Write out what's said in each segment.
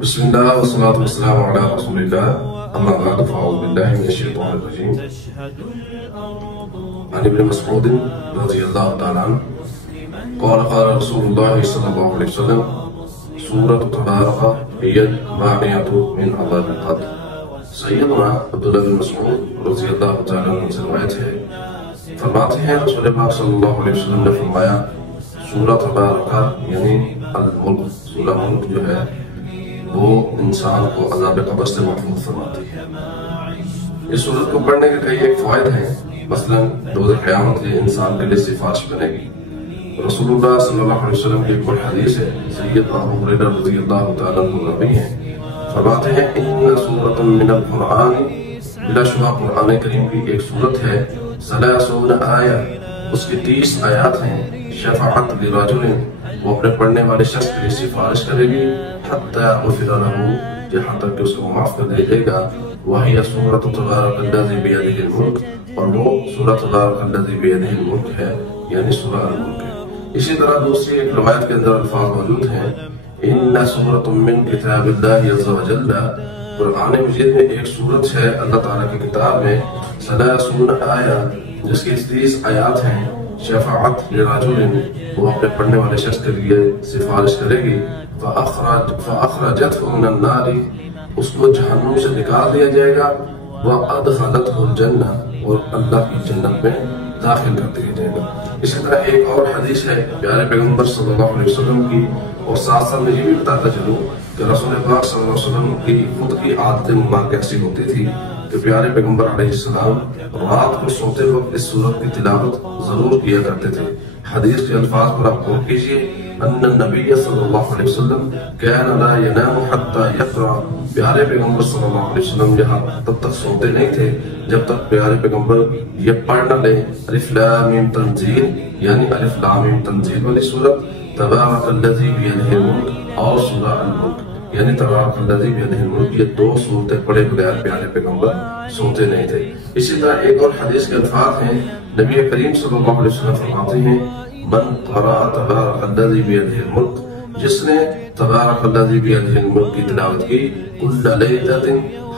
بسم الله والصلاة والسلام على رسول الله. أما بعد فأعوذ بالله من الشيطان الرجيم. عن ابن مسعود رضي الله تعالى عنه قال رسول الله صلى الله عليه وسلم: سورة تبارك هي المانعة من عذاب القبر. سیدنا عبداللہ بن مسعود رضی اللہ تعالیٰ عنہ سے روایت ہے، فرماتے ہیں رسول پاک صلی اللہ علیہ وسلم نے فرمایا سورہ تبارکہ یعنی الملک، سورہ ملک جو ہے وہ انسان کو عذاب قبر سے محفوظ فرماتی ہے۔ اس سورت کو پڑھنے کے کئی ایک فوائد ہیں، مثلا روز قیامت کے انسان کے لیے سفارش بنے گی۔ رسول اللہ صلی اللہ علیہ وسلم کی ایک حدیث ہے، سیدنا ابو ہریرہ رضی اللہ تعالیٰ عنہ نبی ہیں، فرماتے ہیں ان سورۃ من القرآن، بلا شبہ قرآن کریم کی ایک سورت ہے، 30 آیہ، اس کی 30 آیات ہیں، شفاعت لرجل، وہ اپنے پڑھنے والے شخص کے لیے سفارش کرے گی، حتی غفر لہ، جہاں تک کہ اس کو معاف کر دیا جائے گا، وہی سورۃ تبارک الذی بیدہ الملک، اور وہ سورۃ تبارک الذی بیدہ الملک ہے، یعنی سورہ الملک ہے۔ اسی طرح دوسری ایک روایت کے اندر الفاظ موجود ہیں، ان سورۃ من کتاب اللہ عز وجل، قرآن مجید میں ایک سورت ہے اللہ تعالیٰ کی کتاب میں، 30 آیہ، جس کی 30 آیات ہیں، شفاعت لرجل، وہ اپنے پڑھنے والے شخص کے لیے سفارش کرے گی، فأخرجته من النار، اس کو جہنم سے نکال دیا جائے گا، وأدخلته الجنہ، اور اللہ کی جنت میں داخل کر دیا جائے گا۔ اسی طرح ایک اور حدیث ہے پیارے پیغمبر صلی اللہ علیہ وسلم کی، اور ساتھ ساتھ میں یہ بھی بتاتا چلوں کہ رسول پاک صلی اللہ علیہ وسلم کی خود کی عادت مبارکہ ایسی ہوتی تھی کہ پیارے پیغمبر علیہ السلام رات کو سوتے وقت اس سورت کی تلاوت ضرور کیا کرتے تھے۔ حدیث کے الفاظ پر آپ غور کیجئے، ان النبی صلی اللہ علیہ وسلم کان لا ینام حتی یقرأ، پیارے پیغمبر صلی اللہ علیہ وسلم یہاں تب تک سوتے نہیں تھے جب تک پیارے پیغمبر یہ پڑھ نہ لیں الف لام میم تنزیل، یعنی الف لام میم تنزیل والی سورت، تبارک الذی بیدہ الملک، اور سورہ الملک یعنی تبارک الذی بیدہ الملک، یہ دو سورتیں پڑھے بغیر پیارے پیغمبر سوتے نہیں تھے۔ اسی طرح ایک اور حدیث کے الفاظ ہیں، نبی کریم صلی اللہ علیہ وسلم فرماتے ہیں من قرأ تبارک الذی بیدہ الملک، جس نے تبارک الذی بیدہ الملک کی تلاوت کی، کل لیلۃ،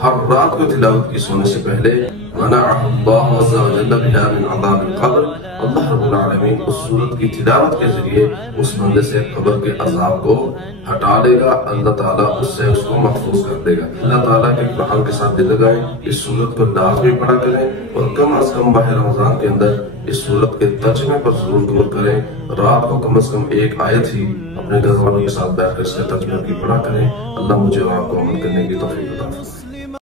ہر رات کو تلاوت کی سونے سے پہلے، منعہ اللہ عز وجل بہا من عذاب القبر، اللہ رب العالمین اس سورت کی تلاوت کے ذریعے اس بندے سے قبر کے عذاب کو ہٹا لے گا، اللہ تعالیٰ اس سے اس کو محفوظ کر دے گا۔ اللہ تعالیٰ کے قرآن کے ساتھ دل لگائیں، اس سورت کو لازمی پڑھا کریں، اور کم از کم ماہ رمضان کے اندر اس سورت کے ترجمے پر ضرور غور کریں، رات کو کم از کم ایک آیت ہی اپنے گھر والوں کے ساتھ بیٹھ کر اس کے ترجمے کی پڑھا کریں۔ اللہ مجھے اور آپ کو عمل کرنے کی توفیق عطا فرمائے۔